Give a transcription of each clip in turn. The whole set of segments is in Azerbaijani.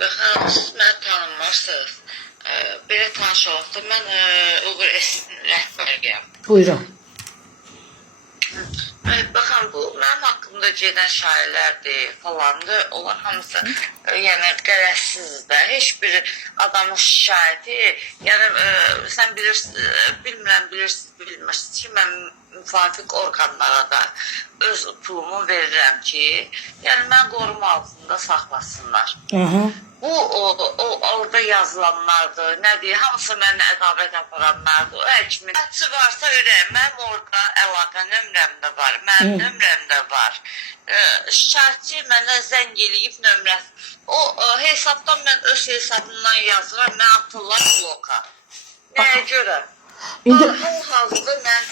Xanım, siz məni tanımırsınız. Belə tanış olub da, mən Uğur Esin rəhbəriyəm. Buyurun. Baxın, bu mənim haqqımda gedən şairlərdir, falandır. Onlar hamısı yəni qərəzsizdir də. Heç bir adamın şikayəti, yəni sən bilmirəm, bilmirsiniz ki, mən müvafiq orqanlara da öz pulumu verirəm ki, yəni mən qoruma altında saxlasınlar. Bu orada yazılanlardır, nədir, hamısı mənə ədavət aparanlardır. O həkimin həbsi varsa ürəyim, mənim orada əlaqə nömrəm də var, mənim nömrəm də var. Şikayətçi mənə zəng eləyib nömrəsi. O hesabdan mən öz hesabımdan yazıram, mən atırlar bloka. Nəyə görə? Hal-hazırda mən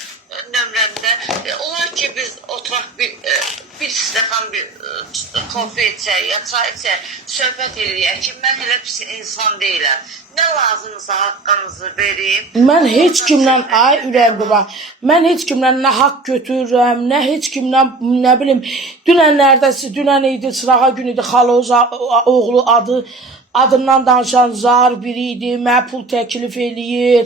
nömrəmdə, olar ki biz oturaq bir stəkan kofe içək, ya çay içək, söhbət eləyək ki, mən elə pis insan deyiləm. Nə lazımsa haqqınızı vereyim. Mən heç kimlə, ay ürəyim qıba, mən heç kimlə nə haqq götürürəm, nə heç kimlə, nə bilim, dünən idi, sırağa gün idi, Xaloz oğlu adından danışan zar biri idi, mənə pul təklif eləyir,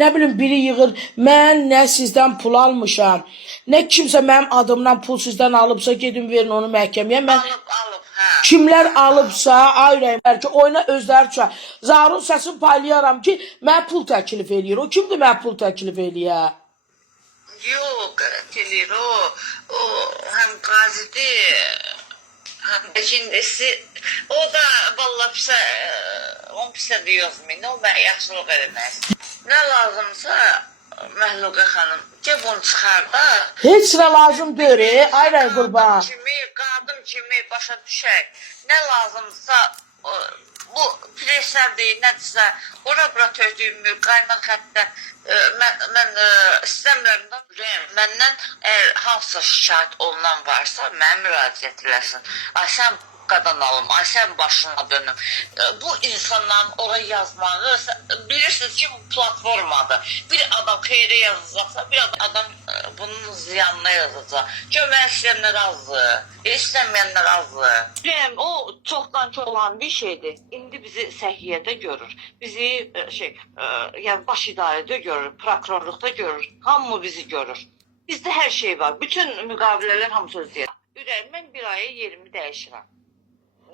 nə bilim, biri yığır, mən nə sizdən pul almışam, nə kimsə mənim adımdan pul sizdən alıbsa, gedin verin onu məhkəməyə, mən Alıb, hə. kimlər alıbsa, ay ürəyim, ki, oyuna özləri düşər, zarın səsini paylayaram ki, mənə pul təklif eləyir, o kimdir mənə pul təklif eləyər? Yox, qələt eləyir, o həm qazidir, həm də kindisi, o da valla pisə, on pisə deyozmayın, o mənə yaxşılıq eləməz. Nə lazımsa, Məhluqə xanım, ki bunu çıxar da. Heç nə lazım deyir, ay rəy qurban. Qadın kimi başa düşək. Nə lazımsa, bu presərdir, nədirsə, ora-bura töydüyümür, qaynaq xəttə, mən istəmirəm da, məndən əgər hansısa şikayət olunan varsa, mənə müraciət eləsin. Ay, sən qadan alım, ay, sən başına dönüm. Bu insanların oraya yazmağı, bilirsiniz ki, bu platformadır. Bir adam xeyri yazacaqsa, bir adam bunun ziyanına yazacaq. Kömək istəyənlər azdır, istəməyənlər azdır. O çoxdan olan bir şeydir. İndi bizi səhiyyədə görür, bizi yəni baş idarədə görür, prokurorluqda görür, hamı bizi görür. Bizdə hər şey var, bütün müqavilələr hamısı özləyir. Ürəyim, mən bir aya yerimi dəyişirəm.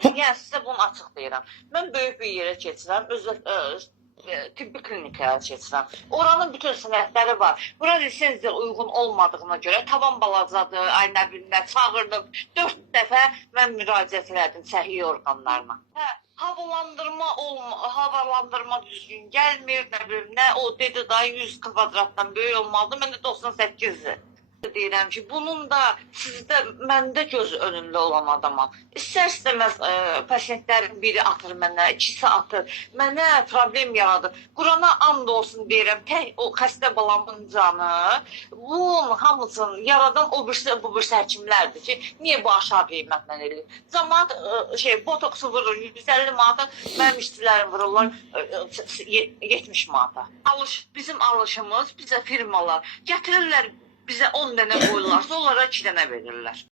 Yəni sizə bunu açıq deyirəm. Mən böyük bir yerə keçirəm, tibbi klinikaya keçirəm. Oranın bütün sənədləri var. Bura lisenziya uyğun olmadığına görə tavan balacadır, ay nə bilim, çağırdım. 4 dəfə mən müraciət elədim səhiyyə orqanlarına. Havalandırma düzgün gəlmir, nə bilim, nə o dedi da 100 kvadratdan böyük olmalıdır, mən də 98-dir. Deyirəm ki, bunun da sizdə, məndə göz önündə olan adamam. İstər-istəməz pasientlərin biri atır mənə, ikisi atır, mənə problem yaradır. Qurana and olsun deyirəm, tək o xəstə balamın canı, bunun hamısını yaradan o birisi həkimlərdir ki, niyə bu aşağı qiymətlə eləyir? Cəmaat botoksu vurur 150 manata, mənim işçilərim vururlar 70 manata. Bizim alışımız, bizə firmalar gətirirlər, bizə 10 dənə qoyurlarsa, onlara 2 dənə verirlər.